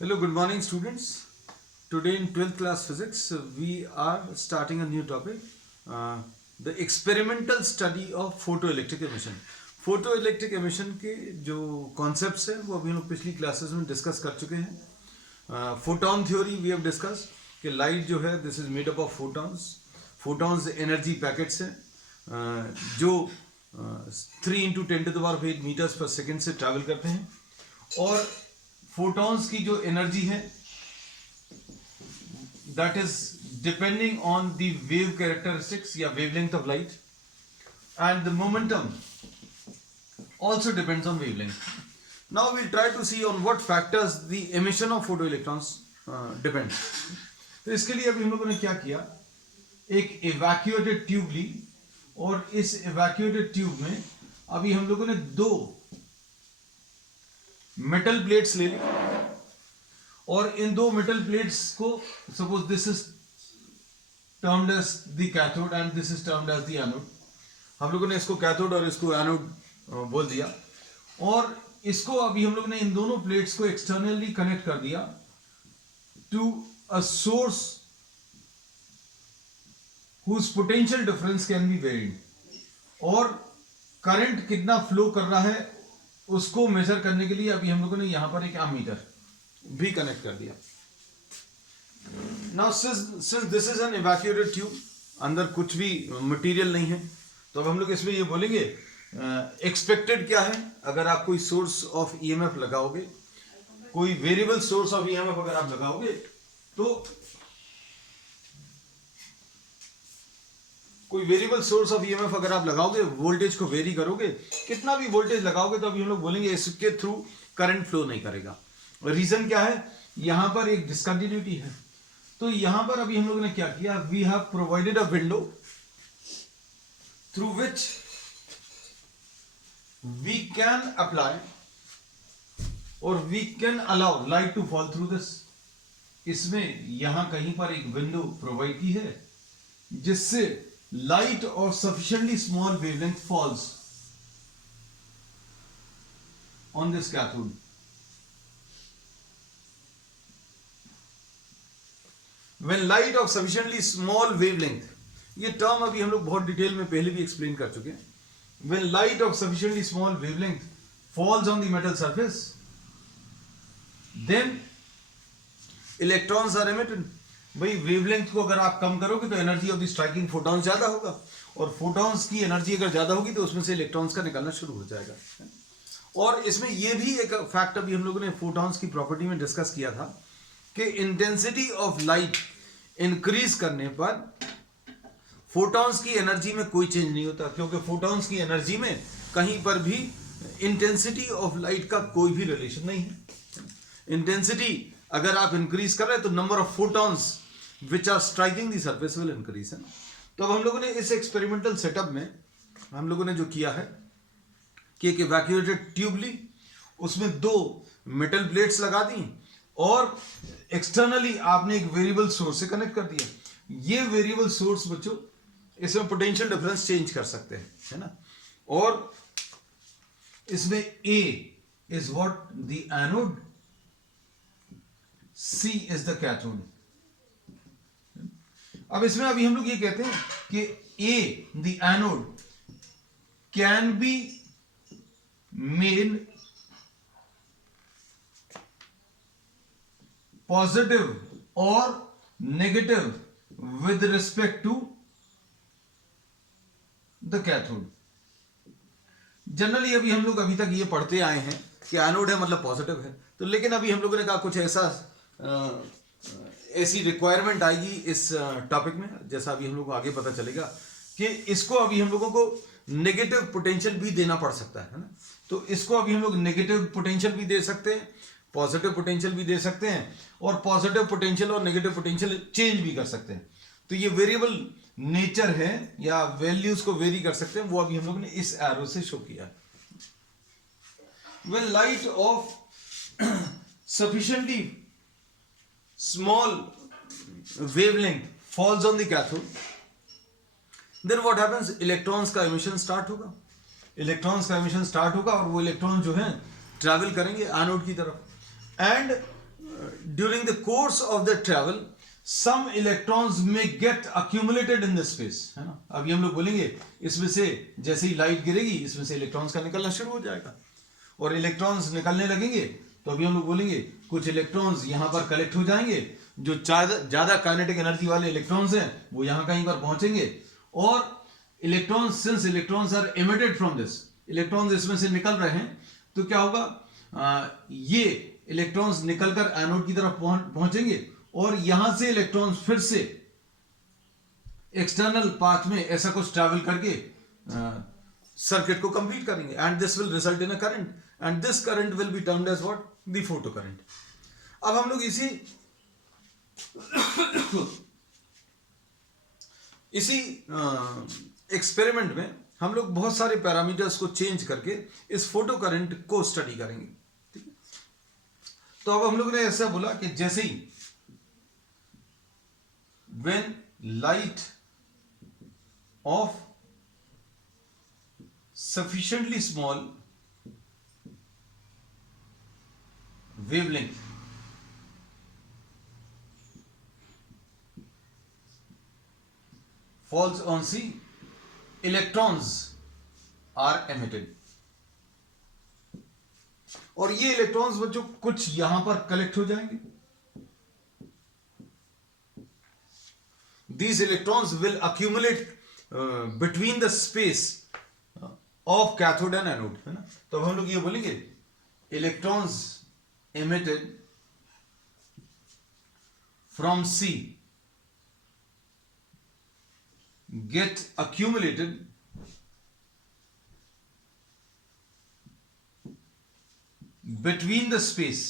Hello, good morning, students. Today in 12th class physics, we are starting a new topic, uh, the experimental study of photoelectric emission. Photoelectric emission के जो concepts हैं वो अभी हम लोग पिछली classes में discuss कर चुके हैं. Photon theory we have discussed कि light जो है this is made up of photons. Photons energy packets हैं जो 3 into 10 to the power 8 meters per second से travel करते हैं और photons की जो energy है that is depending on the wave characteristics या wavelength of light and the momentum also depends on wavelength. Now we'll try to see on what factors the emission of photoelectrons depends. तो इसके लिए अभी हम लोगों ने क्या किया, एक evacuated ट्यूब ली और इस evacuated ट्यूब में अभी हम लोगों ने दो मेटल प्लेट्स ले ली और इन दो मेटल प्लेट्स को suppose this is termed as the cathode and this is termed as the anode. हम लोगों ने इसको कैथोड और इसको एनोड बोल दिया और इसको अभी हम लोग ने इन दोनों प्लेट्स को एक्सटर्नली कनेक्ट कर दिया to a source whose potential difference can be varied और करंट कितना फ्लो कर रहा है उसको मेजर करने के लिए अभी हम लोगों ने यहां पर एक एमीटर भी कनेक्ट कर दिया. Now since this is an evacuated tube, अंदर कुछ भी मटेरियल नहीं है, तो अब हम लोग इसमें ये बोलेंगे एक्सपेक्टेड क्या है अगर आप कोई सोर्स ऑफ ईएमएफ लगाओगे, कोई वेरिएबल सोर्स ऑफ ईएमएफ अगर आप लगाओगे तो कोई वेरिएबल सोर्स ऑफ ईएमएफ अगर आप लगाओगे, वोल्टेज को वेरी करोगे, कितना भी वोल्टेज लगाओगे तो अभी हम लोग बोलेंगे इसके थ्रू करंट फ्लो नहीं करेगा. रीजन क्या है, यहां पर एक डिसकंटिन्यूटी है. तो यहां पर अभी हम लोगों ने क्या किया, we have provided a window through which we can apply और we can allow light to fall through this. इसमें यहां कहीं पर एक विंडो प्रोवाइड की है जिससे light of sufficiently small wavelength falls on this cathode. When light of sufficiently small wavelength, ये टर्म अभी हम लोग बहुत डिटेल में पहले भी एक्सप्लेन कर चुके हैं. When light of sufficiently small wavelength falls on the metal surface, then electrons are emitted. भाई वेवलेंथ को अगर आप कम करोगे तो energy of the striking photons ज्यादा होगा और फोटॉन्स की एनर्जी अगर ज्यादा होगी तो उसमें से इलेक्ट्रॉन्स का निकलना शुरू हो जाएगा. और इसमें यह भी एक फैक्ट अभी हम लोगों ने फोटॉन्स की प्रॉपर्टी में डिस्कस किया था कि इंटेंसिटी ऑफ लाइट इंक्रीज करने पर फोटॉन्स की एनर्जी में कोई चेंज नहीं होता, क्योंकि फोटॉन्स की एनर्जी में कहीं पर भी इंटेंसिटी ऑफ लाइट का कोई भी रिलेशन नहीं है. इंटेंसिटी अगर आप इंक्रीज कर रहे हैं तो number of photons which are striking the surface will increase है. तो अब हम लोगों ने इस एक्सपेरिमेंटल सेटअप में हम लोगों ने जो किया है कि एक इवैक्यूएटेड ट्यूब ली, उसमें दो मेटल प्लेट्स लगा दी और एक्सटर्नली आपने एक वेरिएबल सोर्स से कनेक्ट कर दिया. ये वेरिएबल सोर्स बच्चों इसमें पोटेंशियल डिफरेंस चेंज कर सकते हैं, है ना. और इसमें A is what the anode, C is the cathode. अब इसमें अभी हम लोग ये कहते हैं कि A the anode can be made positive or negative with respect to the cathode. Generally अभी हम लोग अभी तक ये पढ़ते आए हैं कि एनोड है मतलब पॉजिटिव है, तो लेकिन अभी हम लोगों ने कहा कुछ ऐसा ऐसी रिक्वायरमेंट आएगी इस टॉपिक में, जैसा अभी हम लोग को आगे पता चलेगा कि इसको अभी हम लोगों को नेगेटिव पोटेंशियल भी देना पड़ सकता है ना. तो इसको अभी हम लोग नेगेटिव पोटेंशियल भी दे सकते हैं, पॉजिटिव पोटेंशियल भी दे सकते हैं और पॉजिटिव पोटेंशियल और नेगेटिव पोटेंशियल चेंज भी कर सकते हैं. तो ये वेरिएबल नेचर है या वैल्यूज को वेरी कर सकते हैं, वो अभी हम लोग ने इस एरो से शो किया. When light of sufficiently small wavelength falls on the cathode, then what happens, electrons का एमिशन स्टार्ट होगा. इलेक्ट्रॉन्स का एमिशन स्टार्ट होगा और वो इलेक्ट्रॉन जो है ट्रैवल करेंगे एनोड की तरफ and during the course of the travel some electrons may get accumulated in the space, है ना। अभी हम लोग बोलेंगे इसमें से जैसे ही लाइट गिरेगी इसमें से इलेक्ट्रॉन्स का निकलना शुरू हो जाएगा, और इलेक्ट्रॉन्स निकलने लगेंगे तो अभी हम लोग बोलेंगे कुछ इलेक्ट्रॉन्स यहाँ पर कलेक्ट हो जाएंगे, जो ज्यादा काइनेटिक एनर्जी वाले इलेक्ट्रॉन्स हैं वो यहाँ कहीं पर पहुंचेंगे, और electrons, since electrons are emitted from this, electrons इसमें से निकल रहे हैं, तो क्या होगा, ये इलेक्ट्रॉन्स निकलकर एनोड की तरफ पहुंचेंगे, और यहां से इलेक्ट्रॉन्स फिर से एक्सटर्नल पाथ में ऐसा कुछ ट्रैवल करके सर्किट को कंप्लीट करेंगे, and this will result in a current, and this current will be termed as what, the photo current. अब हम लोग इसी एक्सपेरिमेंट में हम लोग बहुत सारे पैरामीटर्स को चेंज करके इस फोटो करंट को स्टडी करेंगे, ठीक है। तो अब हम लोग ने ऐसा बोला कि जैसे ही when light of sufficiently small wavelength falls on sea, electrons are emitted, और ये इलेक्ट्रॉन्स बच्चों कुछ यहां पर कलेक्ट हो जाएंगे। These electrons will accumulate between the space of cathode and anode, है ना। तो हम लोग ये बोलेंगे electrons emitted from C get accumulated between the space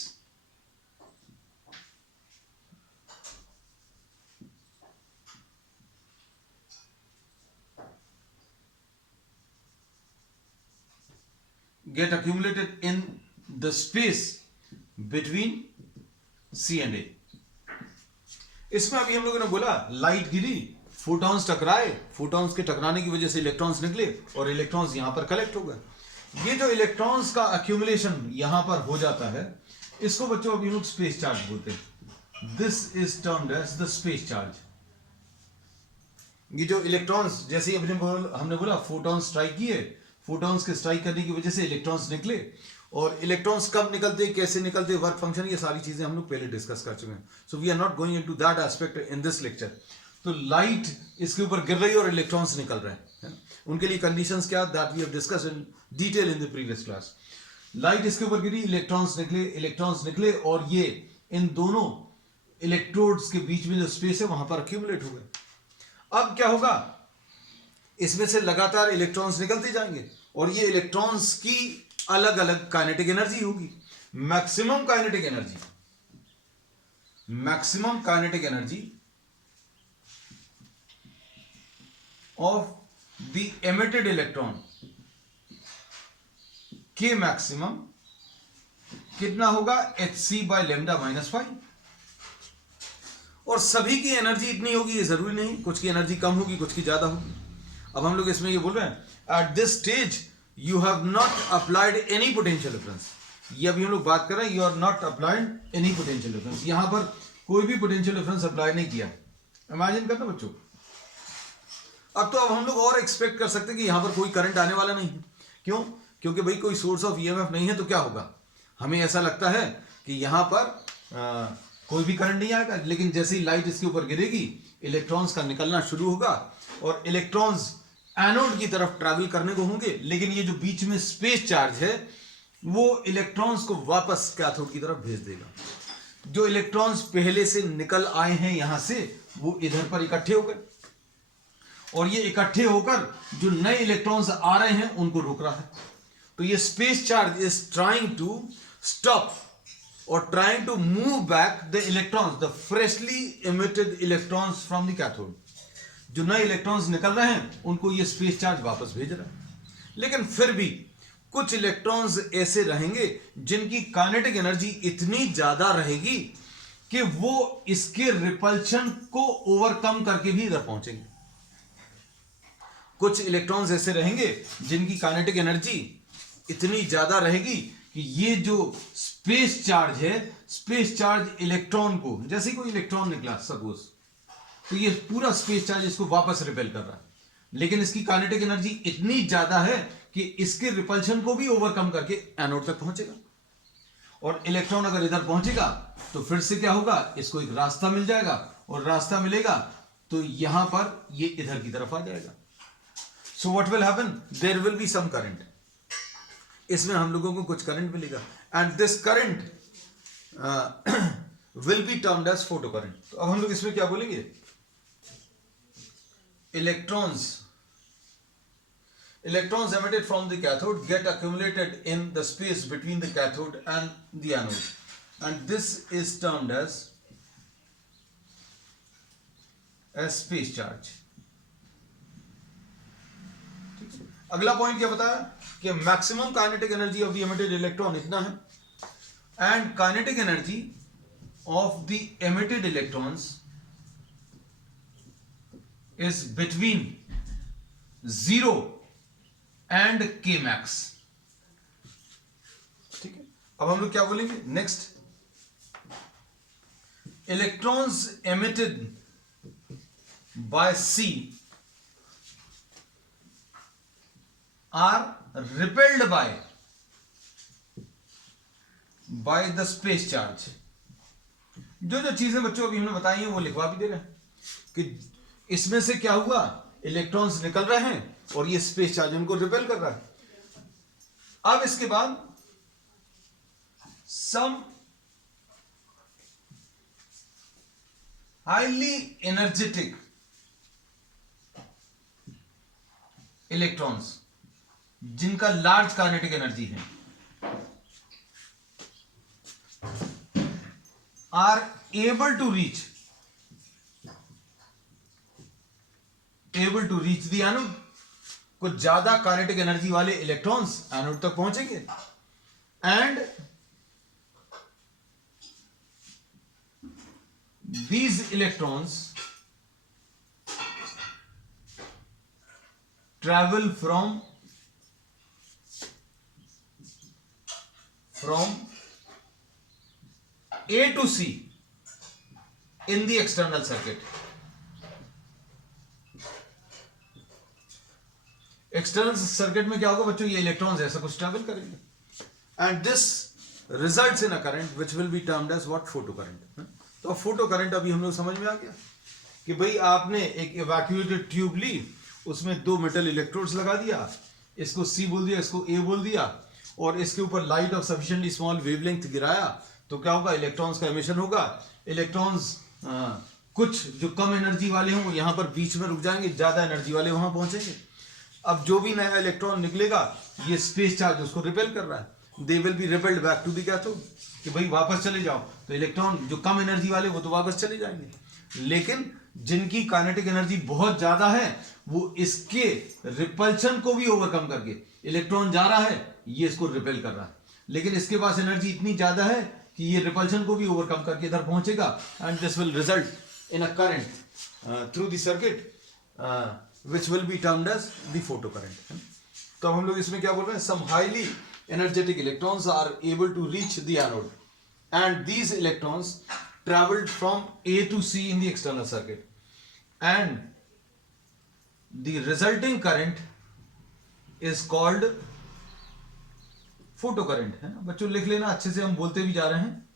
get accumulated in the space between C and A। इसमें अभी हम लोगों ने बोला लाइट गिरी, फोटॉन्स टकराए, फोटॉन्स के टकराने की वजह से इलेक्ट्रॉन्स निकले और इलेक्ट्रॉन्स यहां पर कलेक्ट हो गए। ये जो इलेक्ट्रॉन्स का अक्यूमुलेशन यहां पर हो जाता है, इसको बच्चों अभी हम लोग स्पेस चार्ज बोलते हैं। This is termed as the space charge. ये जो इलेक्ट्रॉन्स, जैसे ही हमने बोला फोटॉन्स स्ट्राइक किए, फोटॉन्स के स्ट्राइक करने की वजह से इलेक्ट्रॉन्स निकले, और इलेक्ट्रॉन्स कब निकलते, कैसे निकलते, वर्क फंक्शन, ये सारी चीजें हम लोग पहले डिस्कस कर चुके हैं। So we are not going into that aspect in this lecture. तो लाइट इसके ऊपर गिर रही है और इलेक्ट्रॉन्स निकल रहे हैं, उनके लिए कंडीशंस क्या, that we have discussed in detail in the previous class. Light इसके ऊपर गिरी, इलेक्ट्रॉन्स निकले, और ये इन दोनों इलेक्ट्रोड्स के बीच में जो स्पेस है वहां पर अक्यूमुलेट हो गए। अब क्या होगा, इसमें से लगातार इलेक्ट्रॉन्स निकलते जाएंगे, और ये इलेक्ट्रॉन्स की अलग अलग काइनेटिक एनर्जी होगी। Maximum kinetic energy of the emitted electron के मैक्सिमम कितना होगा, hc/λ-5, और सभी की एनर्जी इतनी होगी ये जरूरी नहीं, कुछ की एनर्जी कम होगी, कुछ की ज्यादा होगी। अब हम लोग इसमें ये बोल रहे हैं, at this stage you have not applied any potential difference. ये अभी हम लोग बात कर रहे हैं, you are not applied any potential difference, यहां पर कोई भी पोटेंशियल डिफरेंस अप्लाई नहीं किया। इमेजिन करना बच्चों। अब हम लोग और एक्सपेक्ट कर सकते हैं कि यहां पर कोई करंट आने वाला नहीं है। क्यों? क्योंकि भाई कोई सोर्स ऑफ ईएमएफ नहीं है, तो क्या होगा, हमें ऐसा लगता है कि यहां पर कोई भी करंट नहीं आएगा। लेकिन जैसे ही लाइट इसके ऊपर गिरेगी, इलेक्ट्रॉन्स का निकलना शुरू होगा, और इलेक्ट्रॉन्स एनोड की तरफ ट्रैवल करने को होंगे, लेकिन ये जो बीच में स्पेस चार्ज है वो इलेक्ट्रॉन्स को वापस कैथोड की तरफ भेज देगा। जो इलेक्ट्रॉन्स पहले से निकल आए हैं यहां से, वो इधर पर इकट्ठे हो गए, और ये इकट्ठे होकर जो नए इलेक्ट्रॉन्स आ रहे हैं उनको रोक रहा है। तो ये space charge is trying to stop और trying to move back the electrons, the freshly emitted electrons from the cathode. जो नए इलेक्ट्रॉन्स निकल रहे हैं उनको ये स्पेस चार्ज वापस भेज रहा है। लेकिन फिर भी कुछ इलेक्ट्रॉन्स ऐसे रहेंगे जिनकी काइनेटिक एनर्जी इतनी ज्यादा रहेगी कि वो इसके रिपल्शन को ओवरकम करके भी इधर पहुंचेंगे। कुछ इलेक्ट्रॉन्स ऐसे रहेंगे जिनकी काइनेटिक एनर्जी इतनी ज्यादा रहेगी कि ये जो स्पेस चार्ज है, स्पेस चार्ज इलेक्ट्रॉन को, जैसे कोई इलेक्ट्रॉन निकला सपोज, तो ये पूरा स्पेस चार्ज इसको वापस रिपेल कर रहा है, लेकिन इसकी काइनेटिक एनर्जी इतनी ज्यादा है कि इसके रिपल्शन को भी ओवरकम करके एनोड तक पहुंचेगा। और इलेक्ट्रॉन अगर इधर पहुंचेगा तो फिर से क्या होगा, इसको एक रास्ता मिल जाएगा, और रास्ता मिलेगा तो यहां पर ये इधर की तरफ आ जाएगा। So what will happen, there will be some current, इसमें हम लोगों को कुछ करंट मिलेगा, and this current will be termed as photo current. तो अब हम लोग इसमें क्या बोलेंगे, electrons emitted from the cathode get accumulated in the space between the cathode and the anode, and this is termed as space charge। अगला point क्या बताया कि maximum kinetic energy of the emitted electron इतना है, and kinetic energy of the emitted electrons is between 0 and k max। ठीक है, अब हम लोग क्या बोलेंगे next, electrons emitted by C are repelled by the space charge। जो जो चीजें बच्चों अभी हमने बताई हैं वो लिखवा भी दे रहे हैं कि इसमें से क्या हुआ, इलेक्ट्रॉन्स निकल रहे हैं और ये स्पेस चार्ज उनको रिपेल कर रहा है। अब इसके बाद सम हाईली एनर्जेटिक इलेक्ट्रॉन्स जिनका लार्ज काइनेटिक एनर्जी है are able to reach the anode. कुछ ज्यादा काइनेटिक एनर्जी वाले इलेक्ट्रॉन्स एनोड तक पहुंचेंगे, and these electrons travel from A to C in the external circuit। External circuit में क्या होगा बच्चों, ये इलेक्ट्रॉन्स ऐसा कुछ ट्रैवल करेंगे, and this results in a current which will be termed as what, photo current. तो अब फोटो करंट अभी हम लोग समझ में आ गया कि भाई आपने एक इवैक्यूएटेड ट्यूब ली, उसमें दो मेटल इलेक्ट्रोड्स लगा दिया, इसको C बोल दिया, इसको A बोल दिया, और इसके ऊपर light of sufficiently small wavelength गिराया, तो क्या होगा, इलेक्ट्रॉन्स का एमिशन होगा। इलेक्ट्रॉन्स कुछ जो कम एनर्जी वाले हों वो यहां पर बीच में रुक जाएंगे, ज्यादा एनर्जी वाले वहां पहुंचेंगे। अब जो भी नया इलेक्ट्रॉन निकलेगा ये स्पेस चार्ज उसको रिपेल कर रहा है, they will be repelled back to the cathode, कि भाई वापस चले जाओ। तो इलेक्ट्रॉन जो कम एनर्जी वाले वो तो वापस चले जाएंगे, लेकिन जिनकी काइनेटिक एनर्जी बहुत ज्यादा है वो इसके रिपल्शन को भी ओवरकम करके, इलेक्ट्रॉन जा रहा है ये इसको रिपेल कर रहा है, लेकिन इसके पास एनर्जी इतनी ज्यादा है कि ये रिपल्शन को भी ओवरकम करके इधर पहुंचेगा, and this will result in a current through the circuit which will be termed as the photo current। तो हम लोग इसमें क्या बोल रहे हैं, some highly energetic electrons are able to reach the anode, and these electrons traveled from A to C in the external circuit, and the resulting current is called photo current। है ना बच्चों, लिख लेना अच्छे से, हम बोलते भी जा रहे हैं।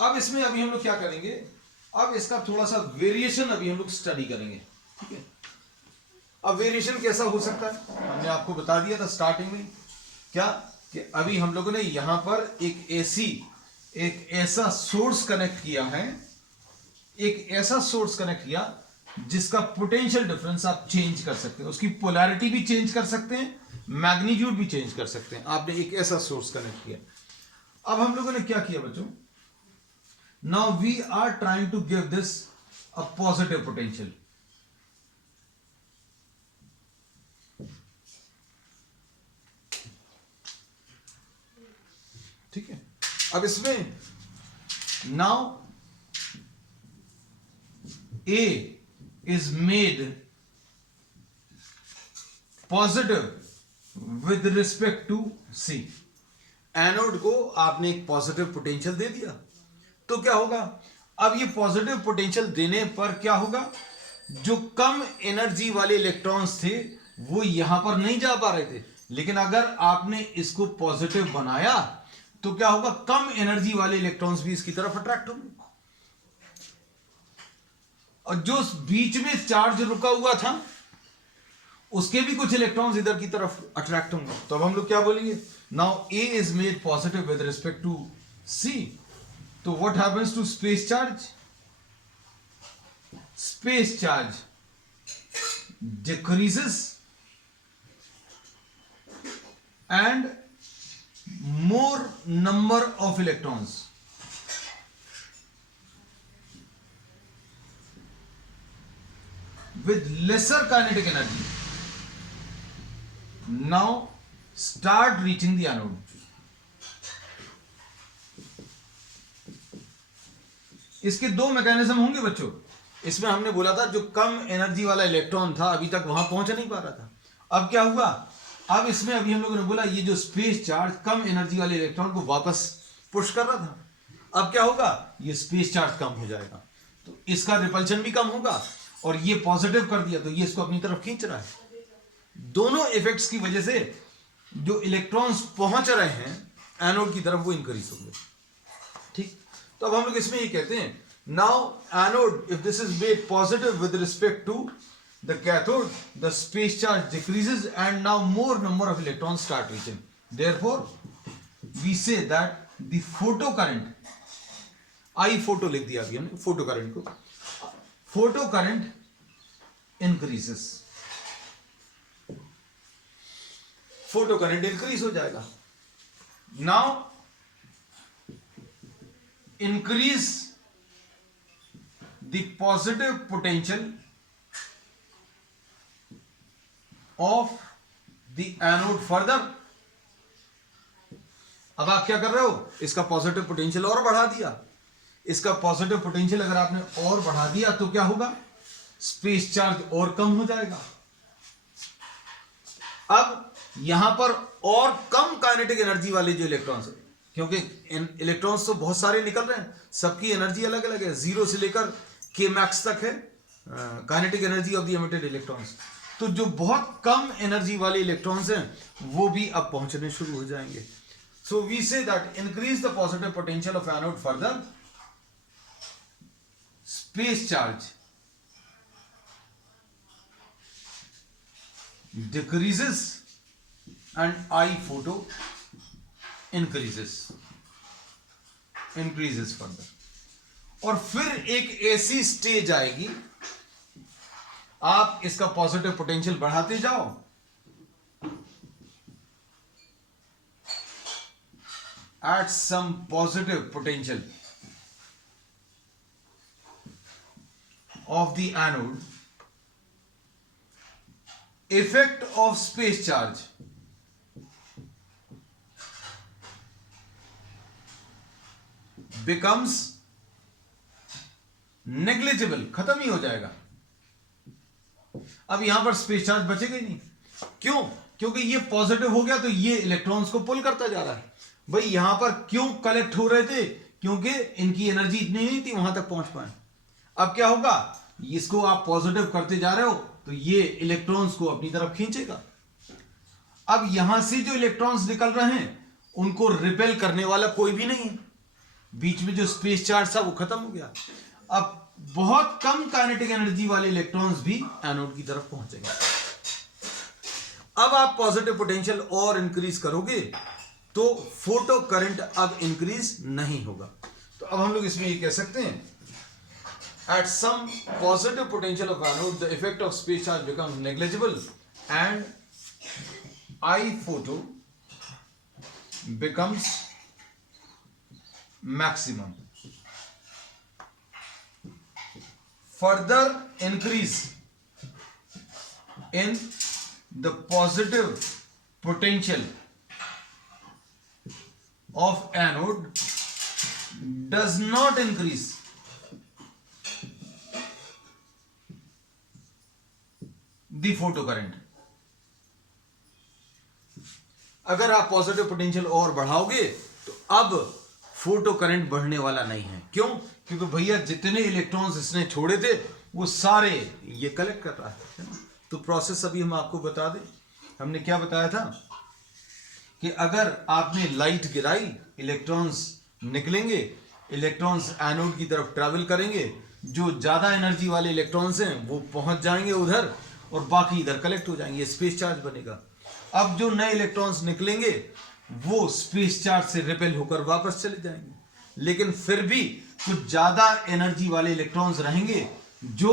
अब इसमें अभी हम लोग क्या करेंगे, अब इसका थोड़ा सा वेरिएशन अभी हम लोग स्टडी करेंगे, ठीक है। अब वेरिएशन कैसा हो सकता है, हमने आपको बता दिया था स्टार्टिंग में क्या, कि अभी हम लोगों ने यहां पर एक ऐसा सोर्स कनेक्ट किया है, एक ऐसा सोर्स कनेक्ट किया जिसका पोटेंशियल डिफरेंस आप चेंज कर सकते हैं, उसकी पोलैरिटी भी चेंज कर सकते हैं, मैग्नीट्यूड भी चेंज कर सकते हैं। आपने एक ऐसा सोर्स कनेक्ट किया। अब हम लोगों ने क्या किया बच्चों, now we are trying to give this a positive potential। ठीक है, अब इसमें now A is made positive with respect to C. Anode को आपने एक पॉजिटिव पोटेंशियल दे दिया, तो क्या होगा, अब ये पॉजिटिव पोटेंशियल देने पर क्या होगा, जो कम एनर्जी वाले इलेक्ट्रॉन्स थे वो यहां पर नहीं जा पा रहे थे, लेकिन अगर आपने इसको पॉजिटिव बनाया तो क्या होगा, कम एनर्जी वाले इलेक्ट्रॉन्स भी इसकी तरफ अट्रैक्ट होंगे, और जो बीच में चार्ज रुका हुआ था उसके भी कुछ इलेक्ट्रॉन्स इधर की तरफ अट्रैक्ट होंगे। तो अब हम लोग क्या बोलेंगे, now A is made positive with respect to C, तो what happens to space charge, space charge decreases and more number of electrons with lesser kinetic energy now start reaching the anode। इसके दो mechanism होंगे बच्चों। इसमें हमने बोला था जो कम एनर्जी वाला इलेक्ट्रॉन था अभी तक वहां पहुंच नहीं पा रहा था, अब क्या हुआ, अब इसमें अभी हम लोगों ने बोला ये जो स्पेस चार्ज कम एनर्जी वाले इलेक्ट्रॉन को वापस पुश कर रहा था, अब क्या होगा, ये स्पेस चार्ज कम हो जाएगा, तो इसका रिपल्शन भी कम होगा, और ये पॉजिटिव कर दिया तो ये इसको अपनी तरफ खींच रहा है। दोनों इफेक्ट्स की वजह से जो इलेक्ट्रॉन्स पहुंच रहे हैं एनोड की तरफ वो इंक्रीज होंगे। ठीक, तो अब हम लोग इसमें ये कहते हैं, now anode if this is made positive with respect to the cathode, the space charge decreases and now more number of electrons start reaching, therefore we say that the photocurrent, I photo लिख दिया अभी हमने photo current को, photo current increases, photo current increase हो जाएगा। now increase the positive potential of the anode further. अब आप क्या कर रहे हो, इसका पॉजिटिव पोटेंशियल और बढ़ा दिया, इसका पॉजिटिव पोटेंशियल अगर आपने और बढ़ा दिया तो क्या होगा, स्पेस चार्ज और कम हो जाएगा। अब यहां पर और कम काइनेटिक एनर्जी वाले जो इलेक्ट्रॉन्स है, क्योंकि इलेक्ट्रॉन्स तो बहुत सारे निकल रहे हैं, सबकी एनर्जी अलग अलग है, 0 से लेकर के मैक्स तक है kinetic energy of the emitted electrons. तो जो बहुत कम एनर्जी वाले इलेक्ट्रॉन्स हैं वो भी अब पहुंचने शुरू हो जाएंगे। So we see that increase the positive potential of anode further, space charge decreases and I photo increases further. और फिर एक ऐसी स्टेज आएगी, आप इसका पॉजिटिव पोटेंशियल बढ़ाते जाओ, at some positive potential of the anode, effect of space charge becomes negligible, खत्म ही हो जाएगा। अब यहां पर स्पेस चार्ज बचेगा ही नहीं, क्यों, क्योंकि ये पॉजिटिव हो गया तो ये इलेक्ट्रॉन्स को पुल करता जा रहा है। भाई यहां पर क्यों कलेक्ट हो रहे थे, क्योंकि इनकी एनर्जी इतनी नहीं थी वहां तक पहुंच पाए। अब क्या होगा, इसको आप पॉजिटिव करते जा रहे हो तो ये इलेक्ट्रॉन्स को अपनी तरफ खींचेगा। अब यहां से जो इलेक्ट्रॉन्स निकल रहे हैं उनको रिपेल करने वाला कोई भी नहीं है, बीच में जो स्पेस चार्ज था वो खत्म हो गया। अब बहुत कम काइनेटिक एनर्जी वाले इलेक्ट्रॉन्स भी एनोड की तरफ पहुंचेंगे। अब आप पॉजिटिव पोटेंशियल और इंक्रीज करोगे तो फोटो करंट अब इंक्रीज नहीं होगा। तो अब हम लोग इसमें ये कह सकते हैं, at some positive potential of anode the effect of space charge becomes negligible and I photo becomes maximum. Further increase in the positive potential of anode does not increase the photocurrent. अगर आप positive potential और बढ़ाओगे तो अब photo current बढ़ने वाला नहीं है। क्यों? क्योंकि भैया जितने इलेक्ट्रॉन्स इसने छोड़े थे वो सारे ये कलेक्ट कर रहा है ना। तो प्रोसेस अभी हम आपको बता दें, हमने क्या बताया था कि अगर आपने लाइट गिराई, इलेक्ट्रॉन्स निकलेंगे, इलेक्ट्रॉन्स एनोड की तरफ ट्रैवल करेंगे, जो ज्यादा एनर्जी वाले इलेक्ट्रॉन्स हैं वो पहुंच जाएंगे उधर और बाकी इधर कलेक्ट हो जाएंगे, स्पेस चार्ज बनेगा। अब जो नए इलेक्ट्रॉन्स निकलेंगे वो स्पेस चार्ज से रिपेल होकर वापस चले जाएंगे, लेकिन फिर भी कुछ ज्यादा एनर्जी वाले इलेक्ट्रॉन्स रहेंगे जो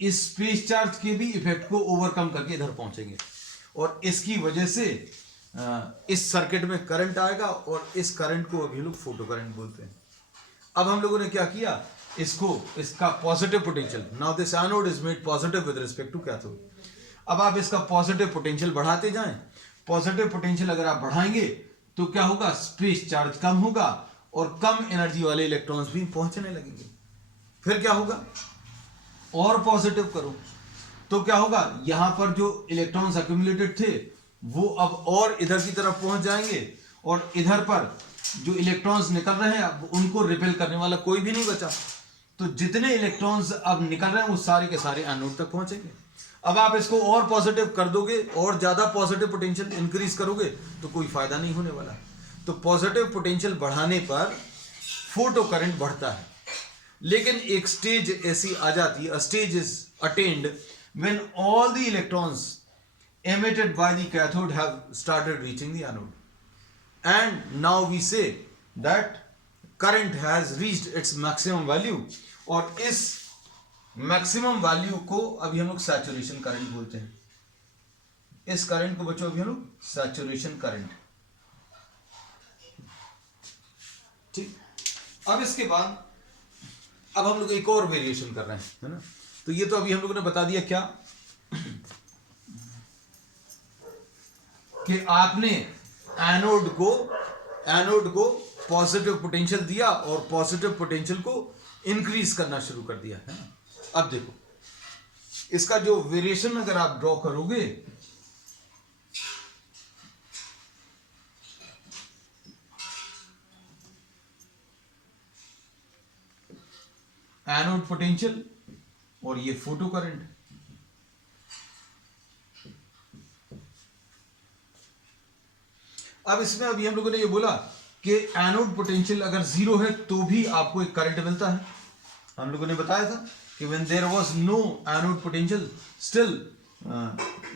इस स्पेस चार्ज के भी इफेक्ट को ओवरकम करके इधर पहुंचेंगे, और इसकी वजह से इस सर्किट में करंट आएगा, और इस करंट को अभी लोग फोटो करंट बोलते हैं। अब हम लोगों ने क्या किया, इसका positive potential, now this anode is made positive with respect to cathode. अब आप इसका पॉजिटिव पोटेंशियल बढ़ाते जाएं। पॉजिटिव पोटेंशियल अगर आप बढ़ाएंगे तो क्या होगा, स्पेस चार्ज कम होगा और कम एनर्जी वाले इलेक्ट्रॉन्स भी पहुंचने लगेंगे। फिर क्या होगा, और पॉजिटिव करो तो क्या होगा, यहां पर जो इलेक्ट्रॉन्स अक्यूमुलेटेड थे वो अब और इधर की तरफ पहुंच जाएंगे, और इधर पर जो इलेक्ट्रॉन्स निकल रहे हैं अब उनको रिपेल करने वाला कोई भी नहीं बचा। तो जितने इलेक्ट्रॉन्स अब निकल रहे हैं वो सारे के सारे एनोड तक पहुंचेंगे। अब आप इसको और पॉजिटिव कर दोगे और ज्यादा पॉजिटिव पोटेंशियल इंक्रीज करोगे तो कोई फायदा नहीं होने वाला। तो पॉजिटिव पोटेंशियल बढ़ाने पर फोटो करंट बढ़ता है, लेकिन एक स्टेज ऐसी आ जाती है, अ stage is attend when all the electrons emitted by the cathode have started reaching the anode, and now we say that current has reached its maximum value, और इस मैक्सिमम वैल्यू को अभी हम लोग सैचुरेशन करंट बोलते हैं। इस current को बच्चों अभी हम लोग सैचुरेशन करंट। ठीक, अब इसके बाद अब हम लोग एक और वेरिएशन कर रहे हैं, है ना। तो ये तो अभी हम लोगों ने बता दिया क्या, कि आपने एनोड को पॉजिटिव पोटेंशियल दिया और पॉजिटिव पोटेंशियल को इंक्रीज करना शुरू कर दिया, है ना। अब देखो इसका जो वेरिएशन अगर आप ड्रॉ करोगे, एनोड पोटेंशियल और ये फोटो करंट, अब इसमें अभी हम लोगों ने ये बोला कि एनोड पोटेंशियल अगर जीरो है तो भी आपको एक करंट मिलता है। हम लोगों ने बताया था कि when there was no anode potential still,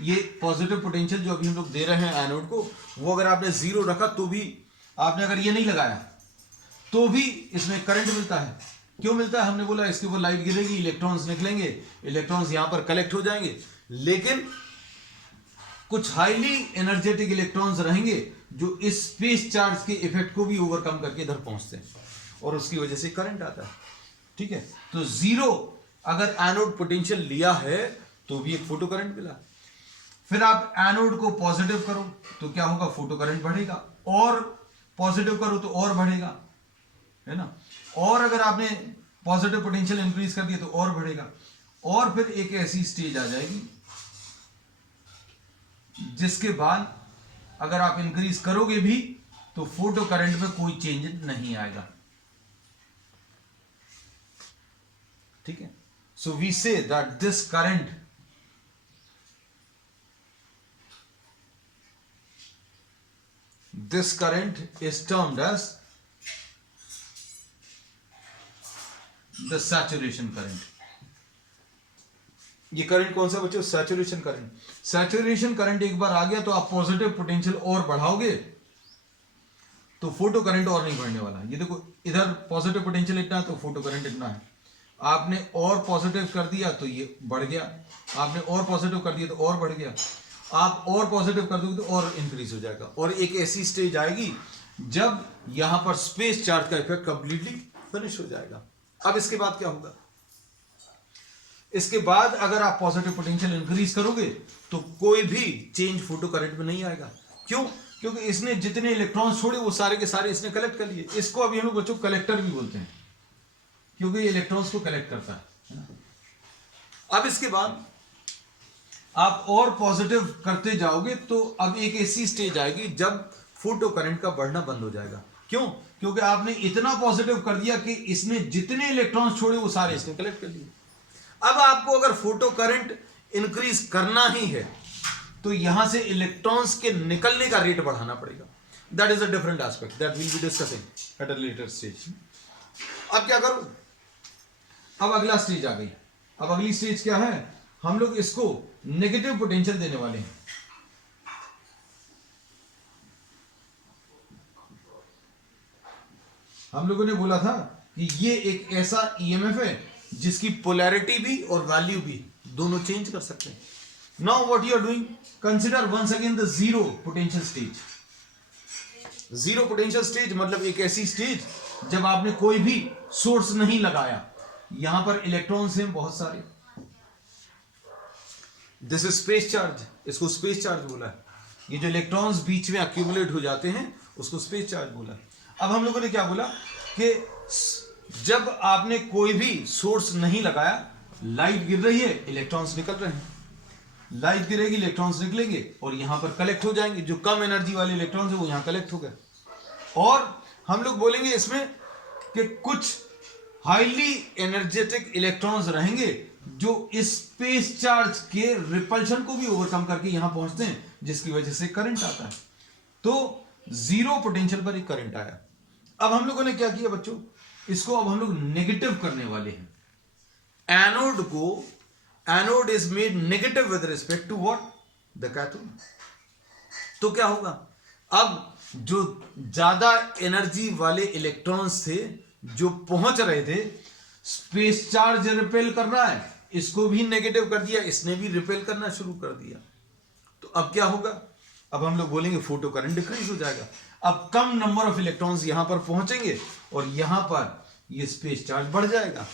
ये पॉजिटिव पोटेंशियल जो अभी हम लोग दे रहे हैं एनोड को, वो अगर आपने जीरो रखा तो भी, आपने अगर ये नहीं लगाया तो भी इसमें करंट मिलता है। क्यों मिलता है, हमने बोला इसके ऊपर लाइट गिरेगी, इलेक्ट्रॉन्स निकलेंगे, इलेक्ट्रॉन्स यहां पर कलेक्ट हो जाएंगे, लेकिन कुछ हाईली एनर्जेटिक इलेक्ट्रॉन्स रहेंगे जो इस स्पेस चार्ज के इफेक्ट को भी ओवरकम करके इधर पहुंचते हैं, और उसकी वजह से करंट आता है। ठीक है, तो जीरो अगर एनोड पोटेंशियल लिया है तो भी एक फोटो करंट मिला। फिर आप एनोड को पॉजिटिव करो तो क्या होगा, फोटो करंट बढ़ेगा, और पॉजिटिव करो तो और बढ़ेगा, है ना। और अगर आपने पॉजिटिव पोटेंशियल इंक्रीज कर दिया तो और बढ़ेगा, और फिर एक ऐसी स्टेज आ जाएगी जिसके बाद अगर आप इंक्रीज करोगे भी तो फोटो करंट में कोई चेंज नहीं आएगा। ठीक है, so we see that this current is termed as the saturation current. ये करंट कौन सा बच्चों, सैचुरेशन करंट। सैचुरेशन करंट एक बार आ गया तो आप पॉजिटिव पोटेंशियल और बढ़ाओगे तो फोटो करंट और नहीं बढ़ने वाला। ये देखो इधर पॉजिटिव पोटेंशियल इतना है तो फोटो करंट इतना है, आपने और पॉजिटिव कर दिया तो ये बढ़ गया, आपने और पॉजिटिव कर दिया तो और बढ़ गया, आप और पॉजिटिव कर दोगे तो और इंक्रीज हो जाएगा, और एक ऐसी स्टेज आएगी जब यहां पर स्पेस चार्ज का इफेक्ट कंप्लीटली फिनिश हो जाएगा। अब इसके बाद क्या होगा, इसके बाद अगर आप पॉजिटिव पोटेंशियल इंक्रीज करोगे तो कोई भी चेंज फोटो करंट में नहीं आएगा। क्यों, क्योंकि इसने जितने इलेक्ट्रॉन्स छोड़े वो सारे के सारे इसने कलेक्ट कर लिए। इसको अभी हम लोग बच्चों कलेक्टर भी बोलते हैं क्योंकि ये इलेक्ट्रॉन्स को कलेक्ट करता है ना। अब इसके बाद आप और पॉजिटिव करते जाओगे तो अब एक ऐसी स्टेज आएगी जब फोटो करंट का बढ़ना बंद हो जाएगा। क्यों? क्योंकि आपने इतना पॉजिटिव कर दिया कि इसने जितने इलेक्ट्रॉन्स छोड़े वो सारे इसने कलेक्ट कर लिए। अब आपको अगर फोटो करंट इंक्रीज करना ही है तो यहां से इलेक्ट्रॉन्स के निकलने का रेट बढ़ाना पड़ेगा। That is a different aspect that will be discussing at a later stage. अब क्या करूं? अब अगला स्टेज आ गई। अब अगली स्टेज क्या है? हम लोग इसको नेगेटिव पोटेंशियल देने वाले हैं। हम लोगों ने बोला था कि ये एक ऐसा ईएमएफ है जिसकी पोलैरिटी भी और वैल्यू भी दोनों चेंज कर सकते हैं। Now what you are doing, consider once again the zero potential stage. Zero potential stage मतलब एक ऐसी स्टेज जब आपने कोई भी सोर्स नहीं लगाया। यहां पर इलेक्ट्रॉन्स हैं बहुत सारे। दिस इज स्पेस चार्ज, इसको स्पेस चार्ज बोला है। ये जो इलेक्ट्रॉन्स बीच में अक्यूमुलेट हो जाते हैं उसको स्पेस चार्ज बोला है। अब हम लोगों ने क्या बोला कि जब आपने कोई भी सोर्स नहीं लगाया, लाइट गिर रही है, इलेक्ट्रॉन्स निकल रहे हैं। लाइट गिरेगी, इलेक्ट्रॉन्स निकलेंगे और यहां पर कलेक्ट हो जाएंगे। जो कम एनर्जी वाले इलेक्ट्रॉन्स है वो यहां कलेक्ट हो गए। और हम लोग बोलेंगे इसमें कि कुछ हाईली एनर्जेटिक इलेक्ट्रॉन्स रहेंगे जो इस स्पेस चार्ज के रिपल्शन को भी ओवरकम करके यहां पहुंचते हैं, जिसकी वजह से करंट आता है। तो जीरो पोटेंशियल पर एक करंट आया। अब हम लोगों ने क्या किया बच्चों, इसको अब हम लोग नेगेटिव करने वाले हैं। एनोड को, anode is made negative with respect to what, the cathode. तो क्या होगा, अब जो ज्यादा एनर्जी वाले इलेक्ट्रॉन्स थे जो पहुंच रहे थे, स्पेस चार्ज रिपेल कर रहा है, इसको भी नेगेटिव कर दिया, इसने भी रिपेल करना शुरू कर दिया। तो अब क्या होगा, अब हम लोग बोलेंगे फोटो करंट डिक्रीज हो जाएगा। अब कम नंबर ऑफ इलेक्ट्रॉन्स यहां पर पहुंचेंगे और यहां पर ये स्पेस चार्ज बढ़ जाएगा।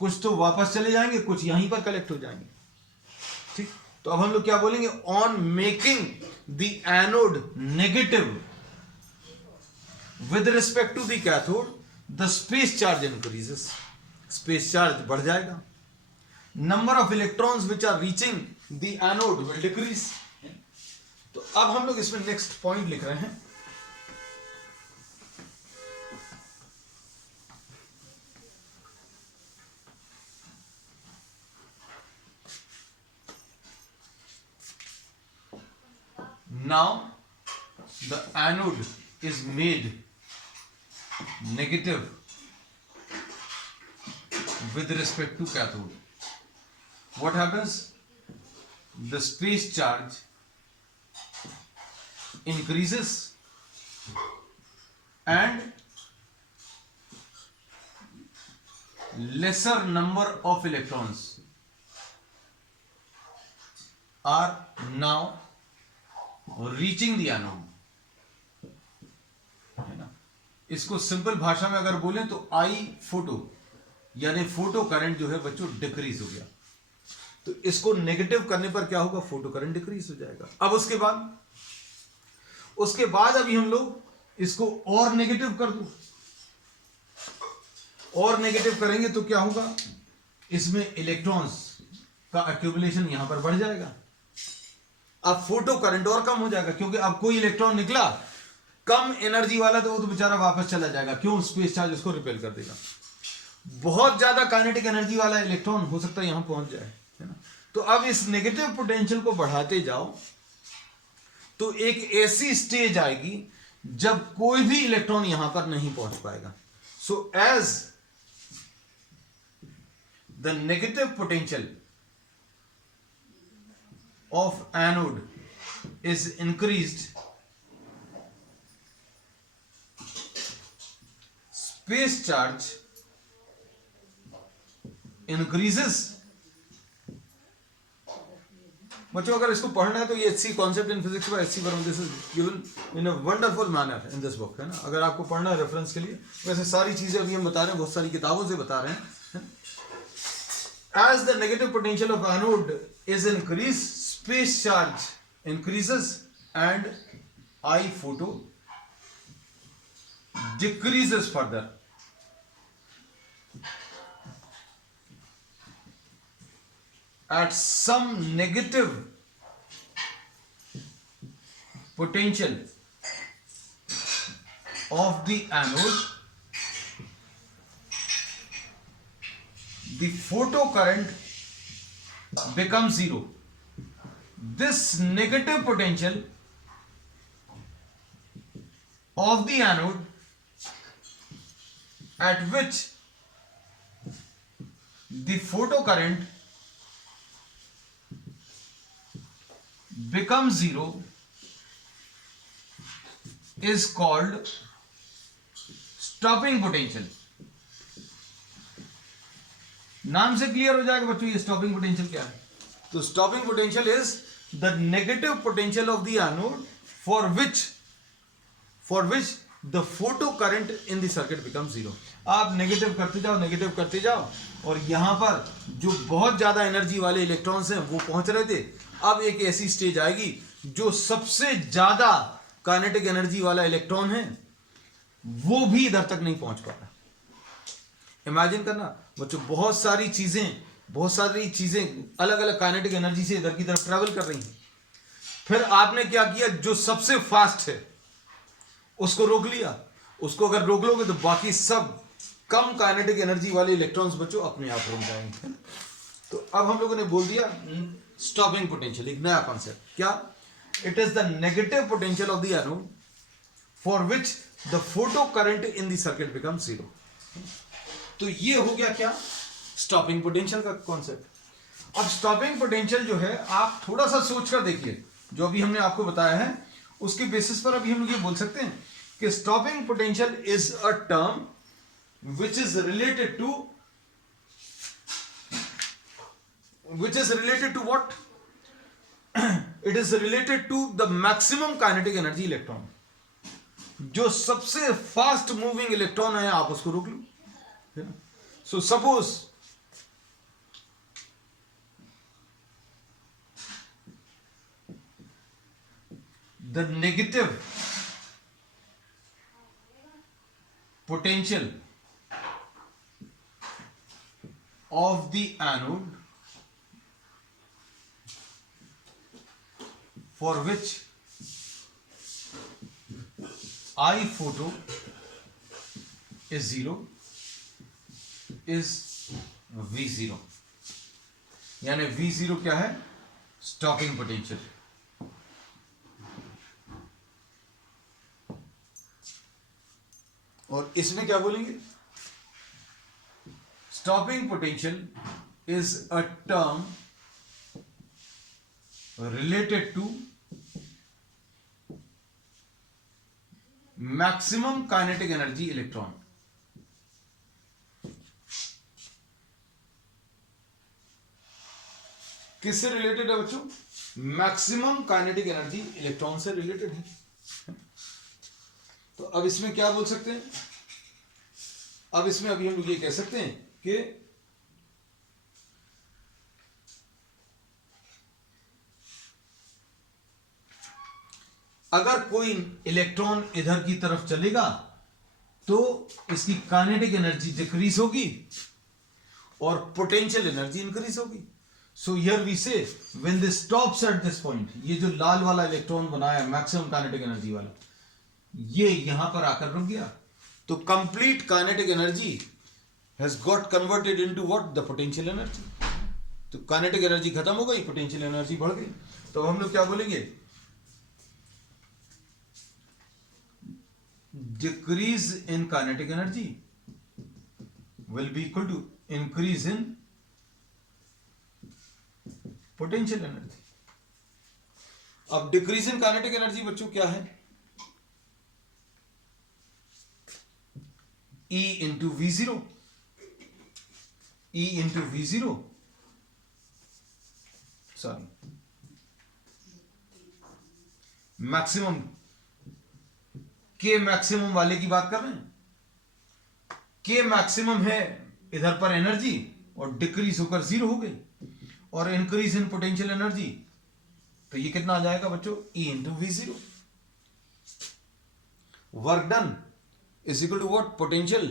कुछ तो वापस चले जाएंगे, कुछ यहीं पर कलेक्ट हो जाएंगे। ठीक, तो अब हम लोग क्या बोलेंगे, on making the anode negative with respect to the cathode the space charge increases. Space charge बढ़ जाएगा। Number of electrons which are reaching the anode will decrease. तो अब हम लोग इसमें नेक्स्ट पॉइंट लिख रहे हैं, now the anode is made negative with respect to cathode. What happens? The space charge increases and lesser number of electrons are now reaching the anode, है ना। इसको सिंपल भाषा में अगर बोलें तो आई फोटो यानी फोटो करंट जो है बच्चों डिक्रीज हो गया। तो इसको नेगेटिव करने पर क्या होगा, फोटो करंट डिक्रीज हो जाएगा। अब उसके बाद अभी हम लोग इसको और नेगेटिव कर दो, और नेगेटिव करेंगे तो क्या होगा, इसमें इलेक्ट्रॉन्स का एक्यूमुलेशन यहां पर बढ़ जाएगा। अब फोटो करंट और कम हो जाएगा, क्योंकि अब कोई इलेक्ट्रॉन निकला कम एनर्जी वाला तो वो तो बेचारा वापस चला जाएगा। क्यों, स्पेस चार्ज उसको रिपेल कर देगा। बहुत ज्यादा काइनेटिक एनर्जी वाला इलेक्ट्रॉन हो सकता है यहां पहुंच जाए, है ना। तो अब इस नेगेटिव पोटेंशियल को बढ़ाते जाओ तो एक ऐसी स्टेज आएगी जब कोई भी इलेक्ट्रॉन यहां पर नहीं पहुंच पाएगा। So as the negative potential of anode is increased, space charge increases। बच्चों अगर इसको पढ़ना है तो ये HC concept in physics bye HC Verma, this is given in a wonderful manner in this book, है ना। अगर आपको पढ़ना है रेफरेंस के लिए, वैसे सारी चीजें अभी हम बता रहे हैं, बहुत सारी किताबों से बता रहे हैं। As the negative potential of anode is increased, space charge increases and I photo decreases further. At some negative potential of the anode, the photocurrent becomes zero. This negative potential of the anode at which the photocurrent becomes zero is called stopping potential. नाम से clear हो जाएगा बच्चों ये stopping potential क्या है. तो stopping potential is the negative potential of the anode for which the photo current in the circuit become zero. आप नेगेटिव करते जाओ और यहां पर जो बहुत ज्यादा एनर्जी वाले इलेक्ट्रॉन्स हैं वो पहुंच रहे थे. अब एक ऐसी स्टेज आएगी जो सबसे ज्यादा काइनेटिक एनर्जी वाला इलेक्ट्रॉन है वो भी इधर तक नहीं पहुंच पा रहा. इमेजिन करना बच्चों, बहुत सारी चीजें अलग अलग काइनेटिक एनर्जी से इधर की तरफ ट्रेवल कर रही हैं. फिर आपने क्या किया, जो सबसे फास्ट है उसको रोक लिया. उसको अगर रोक लोगे तो बाकी सब कम काइनेटिक एनर्जी वाले इलेक्ट्रॉन्स बच्चों अपने आप रुक जाएंगे. तो अब हम लोगों ने बोल दिया स्टॉपिंग पोटेंशियल, एक नया कॉन्सेप्ट. क्या? It is the negative potential of the anode for which the photo current in the circuit become zero. तो ये हो गया क्या, स्टॉपिंग पोटेंशियल का कॉन्सेप्ट. अब स्टॉपिंग पोटेंशियल जो है आप थोड़ा सा सोचकर देखिए, जो अभी हमने आपको बताया है उसके बेसिस पर अभी हम लोग ये बोल सकते हैं कि stopping potential is a term which is related to what? It is related to the maximum kinetic energy electron. जो सबसे फास्ट मूविंग इलेक्ट्रॉन है आप उसको रोक लो. So suppose the negative potential of the anode for which I photo is zero is V0. यानी V0 क्या है? Stopping potential. और इसमें क्या बोलेंगे? Stopping potential is a term related to maximum kinetic energy electron. किससे रिलेटेड है बच्चों? मैक्सिमम काइनेटिक एनर्जी इलेक्ट्रॉन से रिलेटेड है. तो अब इसमें क्या बोल सकते हैं? अब इसमें अभी हम लोग ये कह सकते हैं कि अगर कोई इलेक्ट्रॉन इधर की तरफ चलेगा तो इसकी काइनेटिक एनर्जी डिक्रीज होगी और पोटेंशियल एनर्जी इंक्रीज होगी. सो हियर वी से when this stops at this point, ये जो लाल वाला इलेक्ट्रॉन बनाया मैक्सिमम काइनेटिक एनर्जी वाला, ये यहां पर आकर रुक गया. तो complete kinetic energy has got converted into what? The potential energy. तो काइनेटिक एनर्जी खत्म हो गई, पोटेंशियल एनर्जी बढ़ गई. तो हम लोग क्या बोलेंगे? Decrease in kinetic energy will be equal to increase in potential energy. अब डिक्रीज इन काइनेटिक एनर्जी बच्चों क्या है? E into V0. E into V0. Sorry. Maximum के मैक्सिमम वाले की बात कर रहे हैं. के मैक्सिमम है इधर पर एनर्जी और डिक्रीज होकर जीरो हो गई, और इंक्रीज इन पोटेंशियल एनर्जी, तो ये कितना आ जाएगा बच्चों? E into V0. Work done is equal to what? Potential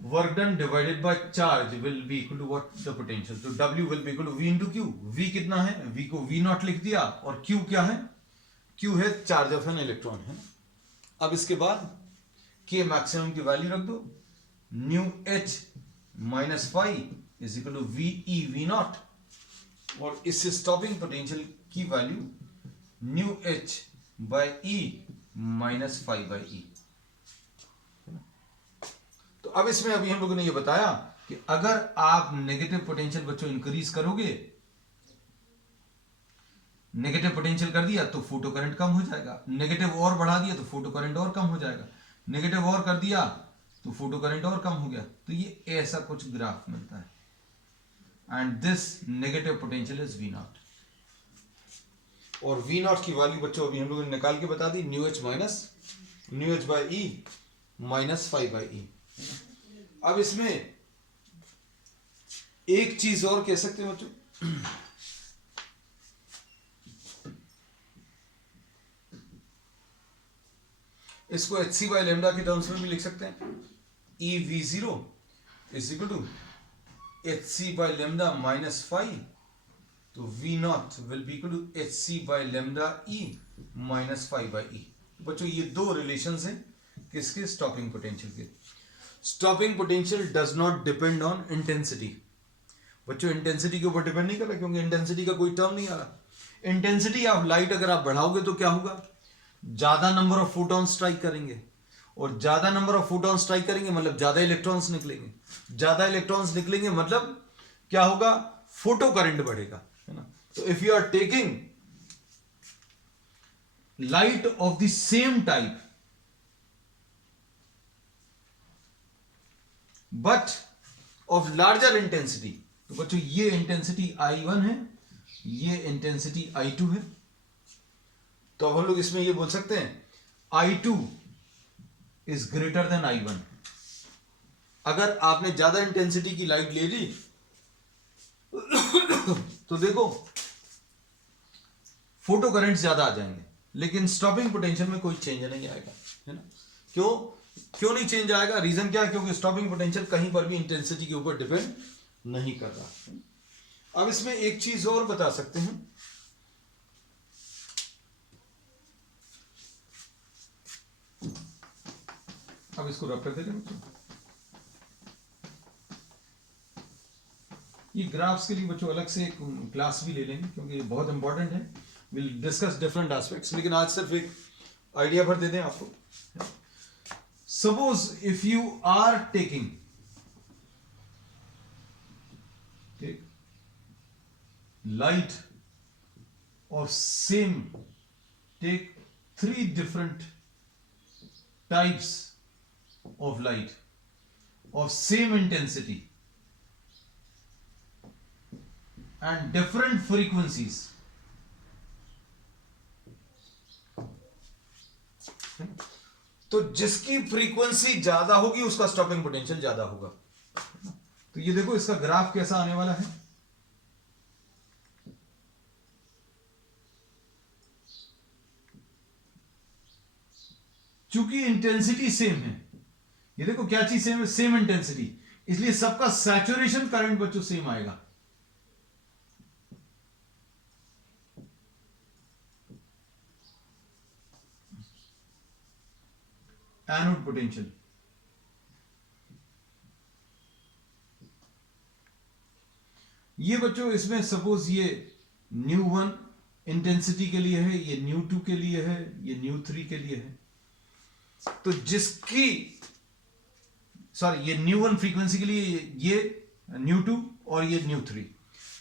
work done divided by charge will be equal to what the potential, तो W will be equal to V into क्यू। V कितना है, V को V not लिख दिया, और Q क्या है, Q है चार्ज ऑफ एन इलेक्ट्रॉन है। अब इसके बाद K मैक्सिमम की वैल्यू रख दो, nu H minus five is equal to V E V naught, और इस स्टॉपिंग पोटेंशियल की value nu H by E minus five by E. तो अब इसमें अभी हम लोगों ने ये बताया कि अगर आप नेगेटिव पोटेंशियल बच्चों इंक्रीज करोगे, नेगेटिव पोटेंशियल कर दिया तो फोटो करंट कम हो जाएगा, नेगेटिव और बढ़ा दिया तो फोटो करंट और कम हो जाएगा, नेगेटिव और कर दिया तो फोटो करंट और कम हो गया। तो ये ऐसा कुछ ग्राफ मिलता है, and this negative potential is V naught, और वी नॉट की वैल्यू बच्चों अभी हम लोगों ने निकाल के बता दी, nu H by E minus five by E. अब इसमें एक चीज और कह सकते हैं बच्चों, इसको एच सी बाई लेमडा के टर्म्स में भी लिख सकते हैं, E V zero is equal to H C by lambda minus five, तो V not will be equal to H C by lambda E minus five by E. बच्चों ये दो रिलेशंस हैं किसके, स्टॉपिंग पोटेंशियल के। Stopping potential does not depend on intensity. बच्चों intensity के ऊपर डिपेंड नहीं कर रहा, क्योंकि इंटेंसिटी का कोई टर्म नहीं आ रहा। इंटेंसिटी ऑफ लाइट अगर आप बढ़ाओगे तो क्या होगा, ज्यादा नंबर ऑफ फोटॉन स्ट्राइक करेंगे, और ज्यादा नंबर ऑफ फोटॉन स्ट्राइक करेंगे मतलब ज्यादा इलेक्ट्रॉन्स निकलेंगे, ज्यादा इलेक्ट्रॉन्स निकलेंगे मतलब क्या होगा, फोटो करंट बढ़ेगा, है ना। तो if you are taking light of the same type but of larger intensity, तो बच्चों ये इंटेंसिटी I1 है, ये इंटेंसिटी I2 है, तो अब हम लोग इसमें ये बोल सकते हैं I2 is greater than I1। अगर आपने ज्यादा इंटेंसिटी की लाइट ले ली तो देखो फोटो करंट ज्यादा आ जाएंगे, लेकिन स्टॉपिंग पोटेंशियल में कोई चेंज नहीं आएगा, है ना। क्यों नहीं चेंज आएगा, रीजन क्या है, क्योंकि स्टॉपिंग पोटेंशियल कहीं पर भी इंटेंसिटी के ऊपर डिपेंड नहीं कर रहा। अब इसमें एक चीज और बता सकते हैं, अब इसको रख कर देते हैं। ये ग्राफ्स के लिए बच्चों अलग से एक क्लास भी ले लेंगे, क्योंकि बहुत इंपॉर्टेंट है, विल डिस्कस डिफरेंट एस्पेक्ट्स, लेकिन आज सिर्फ एक आइडिया भर दे दें आपको। Suppose if you are taking light of same, take 3 different types of light of same intensity and different frequencies, तो जिसकी फ्रीक्वेंसी ज्यादा होगी उसका स्टॉपिंग पोटेंशियल ज्यादा होगा। तो ये देखो इसका ग्राफ कैसा आने वाला है, चूंकि इंटेंसिटी सेम है, ये देखो क्या चीज सेम है, सेम इंटेंसिटी, इसलिए सबका सैचुरेशन करंट बच्चों सेम आएगा। एनोड पोटेंशियल, ये बच्चों इसमें सपोज ये ν1 इंटेंसिटी के लिए है, ये ν2 के लिए है, ये ν3 के लिए है, तो जिसकी ये ν1 फ्रीक्वेंसी के लिए, ये ν2 और ये ν3,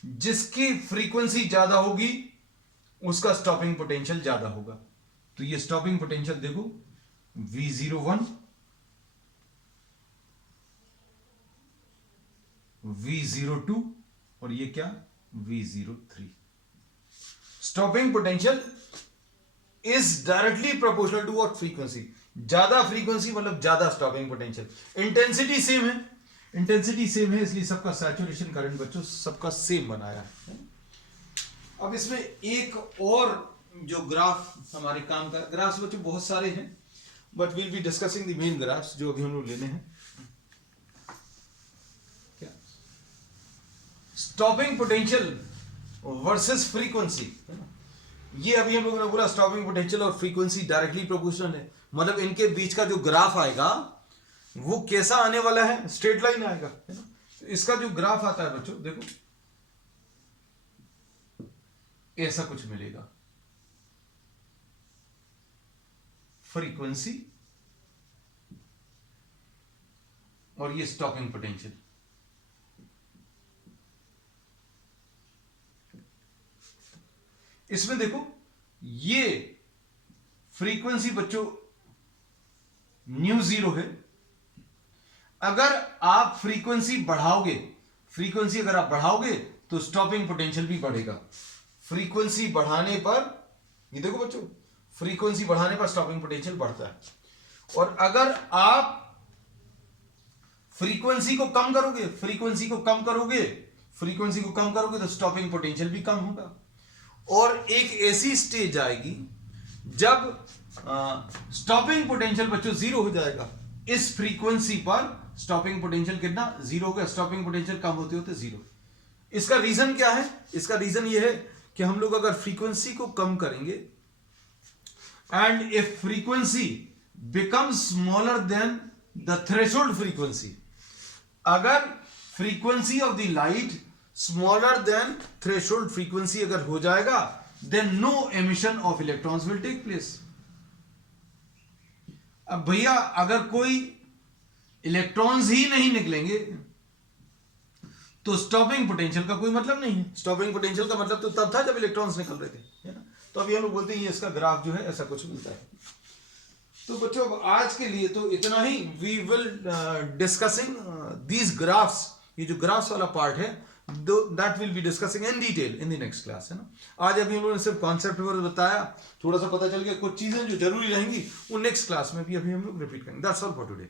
जिसकी फ्रीक्वेंसी ज्यादा होगी उसका स्टॉपिंग पोटेंशियल ज्यादा होगा। तो ये स्टॉपिंग पोटेंशियल देखो V01, V02 और ये क्या V03। Stopping potential is directly proportional to what, frequency. ज्यादा फ्रीक्वेंसी मतलब ज्यादा स्टॉपिंग पोटेंशियल। इंटेंसिटी सेम है, इंटेंसिटी सेम है, इसलिए सबका सैचुरेशन करंट बच्चों सबका सेम बनाया है। अब इसमें एक और जो ग्राफ हमारे काम का, ग्राफ्स बच्चों बहुत सारे हैं, but will be discussing the main graphs जो अभी हम लोग लेने हैं। स्टॉपिंग पोटेंशियल वर्सेस फ्रीक्वेंसी, है ना। ये अभी हम लोगों ने बोला स्टॉपिंग पोटेंशियल और फ्रीक्वेंसी डायरेक्टली प्रोपोर्शनल है, मतलब इनके बीच का जो ग्राफ आएगा वो कैसा आने वाला है, स्ट्रेट लाइन आएगा, है ना। तो इसका जो ग्राफ आता है बच्चों देखो ऐसा कुछ मिलेगा, फ्रीक्वेंसी और ये स्टॉपिंग पोटेंशियल। इसमें देखो ये फ्रीक्वेंसी बच्चों न्यू जीरो है। अगर आप फ्रीक्वेंसी बढ़ाओगे, फ्रीक्वेंसी अगर आप बढ़ाओगे तो स्टॉपिंग पोटेंशियल भी बढ़ेगा। फ्रीक्वेंसी बढ़ाने पर, ये देखो बच्चों, फ्रीक्वेंसी बढ़ाने पर स्टॉपिंग पोटेंशियल बढ़ता है, और अगर आप फ्रीक्वेंसी को कम करोगे, फ्रीक्वेंसी को कम करोगे, फ्रीक्वेंसी को कम करोगे तो स्टॉपिंग पोटेंशियल भी कम होगा। और एक ऐसी स्टेज आएगी जब स्टॉपिंग पोटेंशियल बच्चों जीरो हो जाएगा। इस फ्रीक्वेंसी पर स्टॉपिंग पोटेंशियल कितना, जीरो हो गया, स्टॉपिंग पोटेंशियल कम होते होते जीरो। इसका रीजन क्या है? इसका रीजन ये है कि हम लोग अगर फ्रीक्वेंसी को कम करेंगे and if frequency becomes smaller than the threshold frequency, अगर frequency of the light smaller than threshold frequency अगर हो जाएगा, then no emission of electrons will take place. अब भैया अगर कोई इलेक्ट्रॉन्स ही नहीं निकलेंगे तो स्टॉपिंग पोटेंशियल का कोई मतलब नहीं है। स्टॉपिंग पोटेंशियल का मतलब तो तब था जब इलेक्ट्रॉन्स निकल रहे थे, है ना। तो अभी हम लोग बोलते हैं ये इसका ग्राफ जो है ऐसा कुछ मिलता है। तो बच्चों आज के लिए तो इतना ही। We will discussing these graphs, ये जो ग्राफ्स वाला पार्ट है that will be discussing in detail in the next class, है ना। आज अभी हम लोगों ने सिर्फ कॉन्सेप्ट बताया, थोड़ा सा पता चल गया, कुछ चीजें जो जरूरी रहेंगी वो नेक्स्ट क्लास में भी अभी हम लोग रिपीट करेंगे। That's all for today.